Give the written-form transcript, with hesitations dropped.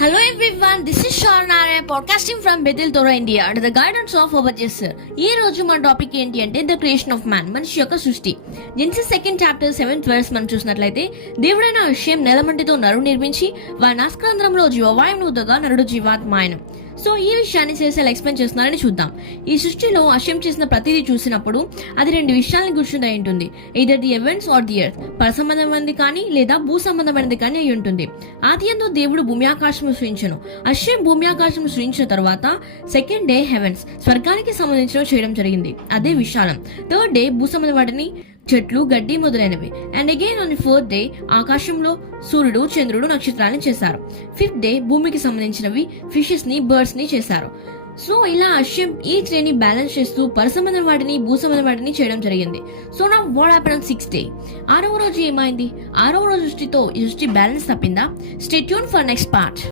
Hello everyone, this is Sharnare podcasting from Bethel Torah, India under the guidance of our Jester. ఈ రోజు మన topic ఏంటి అంటే the creation of man, మనిషి యొక్క సృష్టి. Genesis 2nd chapter 7th verse మనం చూసినట్లయితే, దేవుడైన హషేం నెలమంటితో నరుడు నిర్మించి వారి నాస్కరంధ్రంలో జీవవాయువును ఊదగా నరుడు జీవాత్మ ఆయన. సో ఈ విషయాన్ని సేసల్ ఎక్స్ప్లెయిన్ చేస్తున్నారని చూద్దాం. ఈ సృష్టిలో హషేం చేసిన ప్రతిదీ చూసినప్పుడు అది రెండు విషయాలను గుర్తుండి ఉంటుంది. Either the events or the earth, పర సంబంధమైనది కానీ లేదా భూ సంబంధమైనది కానీ అయి ఉంటుంది. ఆదియందు దేవుడు భూమి ఆకాశం సృష్టించను. హషేం భూమి ఆకాశం సృష్టించిన తర్వాత సెకండ్ డే హెవెన్స్, స్వర్గానికి సంబంధించిన చేయడం జరిగింది, అదే విశాలం. థర్డ్ డే భూ సంబంధ వాటిని, చెట్లు, గడ్డి మొదలైనవి. And again on the 4th day ఆకాశంలో సూర్యుడు, చంద్రుడు, నక్షత్రాలను చేశారు. 5th డే భూమికి సంబంధించినవి, ఫిషెస్ ని, బర్డ్స్ ని చేశారు. సో ఇలా హషేం ఈ ని బ్యాలెన్స్ చేస్తూ పరసంబంధం వాటిని, భూ సంబంధం వాటిని చేయడం జరిగింది. సో నా what happened on 6th day? 6వ రోజు ఏమైంది? 6వ రోజు సృష్టితో ఈ సృష్టి బ్యాలెన్స్ తప్పిందా? Stay tune for next part.